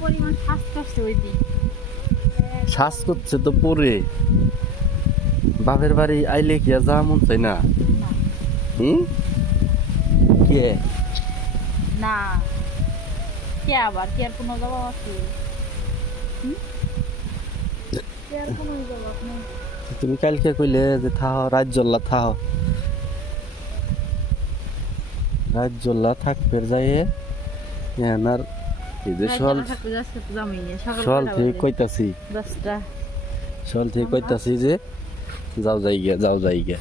পরিমাণ ওই দিন শ্বাস করছে তো পরে। বাপের বাড়ি আইলে কি যাওয়া মন চাই না? হুম? কে? না। কে আবার? কে আর কোনো জবাব আছে? তুমি কালকে কইলে যে থাও রাজ্যল্লা থাও। রাজ্যল্লা থাকবে যাইয়ে এনার এই যে সল নিয়ে সকাল সল থেকে কইতাছি। সল থেকে কইতাছি যে যাও যাই গিয়া যাও যাই গিয়া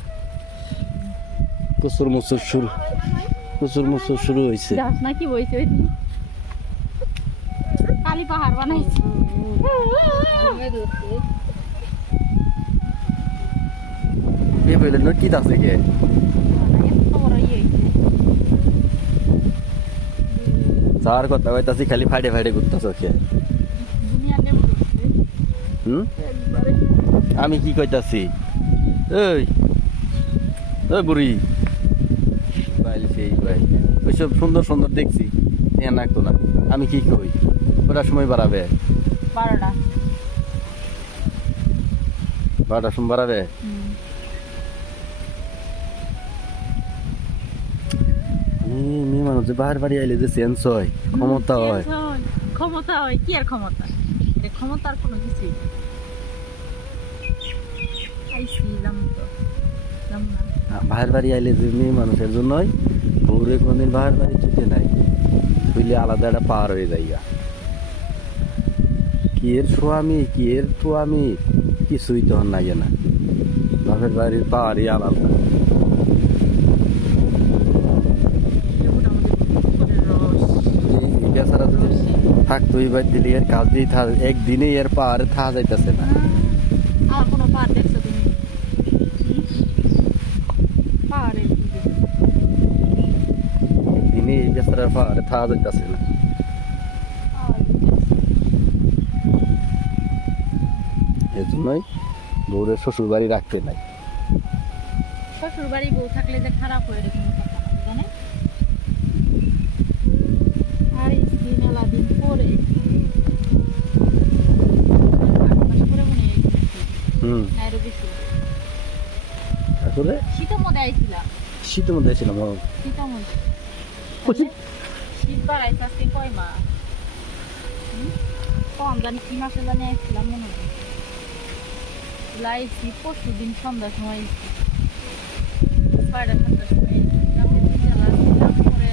কুসুর মুসুর শুরু কুসুর মুসুর শুরু হয়েছে যাস না কি বইছে কালি পাহাড় বানাইছে। কে যাওয়ার কথা কইতাছি খালি ফাইডে ফাইডে করতেছ কে? দুনিয়া নেমে ধরছে। হুম? আমি কি কইতাছি? ওই ওই বুড়ি। সেই বাইল ওইসব সুন্দর সুন্দর দেখছি। হ্যাঁ নাকতো না। আমি কি কই? ওটার সময় বাড়াবে? বারোটা। বারোটার সময় বাড়াবে? এই মেয়ে মানুষ যে বাহার বাড়ি আইলে যে সেন্স হয় ক্ষমতা হয়। ক্ষমতা হয় কি আর ক্ষমতা? এটা ক্ষমতার কোনো কিছুই তো বাহার বাড়ি আইলে যে মেয়ে মানুষের জন্যই বউরে কোনদিন বাহার বাড়ি ছুটে নাই। বুঝলে আলাদা একটা পার হয়ে গা। কি এর স্বামী কি এর স্বামী কিছুই তখন লাগে না বাপের বাড়ির পাহাড়ই আলাদা। থাকতো এবার দিলে এর কাজেই থা একদিনে এর থা যাইতেছে না। আর কোনো পাহাড় দেখছ তুমি? পাহাড়ের একদিনে। এই বেচারার পাহাড়ে থা যাইতেছে না। বউরের শ্বশুর বাড়ি রাখতে নাই। শ্বশুর বাড়ি বউ থাকলে যে খারাপ হয়ে রে কোনো কথা না জানে আর এই মেলা দিন পরে। পরে মনে গেছি হুম। নাইরোবি ছিল তারপরে? শীতের মধ্যে আইছিলাম। শীতের মধ্যে ছিলাম শীতের মধ্যে। শীত বাড়াইছে আজকে কয় মাস? কম জানি কি মাসে জানি আইছিলাম মনে হয় লাইছি পরশু দিন সন্ধ্যার সময় আইছি। ছয়টা সাতটার সময় আইছি রাতে তিনটা লাগছিলাম পরে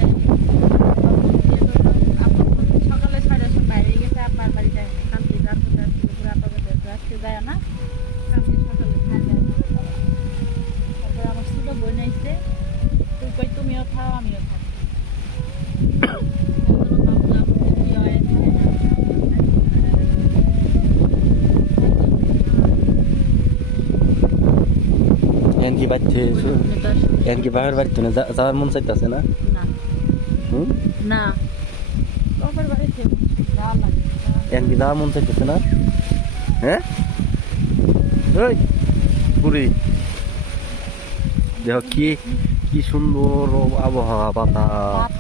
আব্বা বলছে, সকালে ছয়টার সময় বাইরে গেছে আব্বার বাড়ি যায় না কালকে রাত্রে আসছিল পুরো আব্বা বাড়ি আজকে যায় না কালকে সকালে খায় যায় তারপরে আমার ছোট বোন আইছে তুই কই তুমিও খাও আমিও না, এন কি বাচ্চা এন কি বাহার বাড়িতে না যাওয়ার মন চাইতেছে না না বাবার। এন কি যাওয়ার মন চাইতেছে না হ্যাঁ ওই বুড়ি দেখো কি কি সুন্দর আবহাওয়া বাতাস।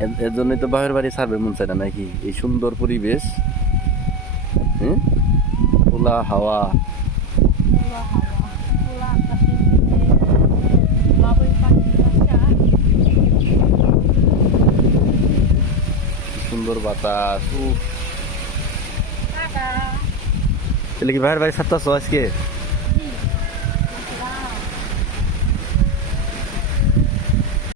এর- জন্যই তো বাপের বাড়ি ছাড়বে মন চায় না নাকি? এই সুন্দর পরিবেশ হ্যাঁ? খোলা হাওয়া। সুন্দর বাতাস উফ। তাহলে কি বাপের বাড়ি ছাড়তেছ আজকে?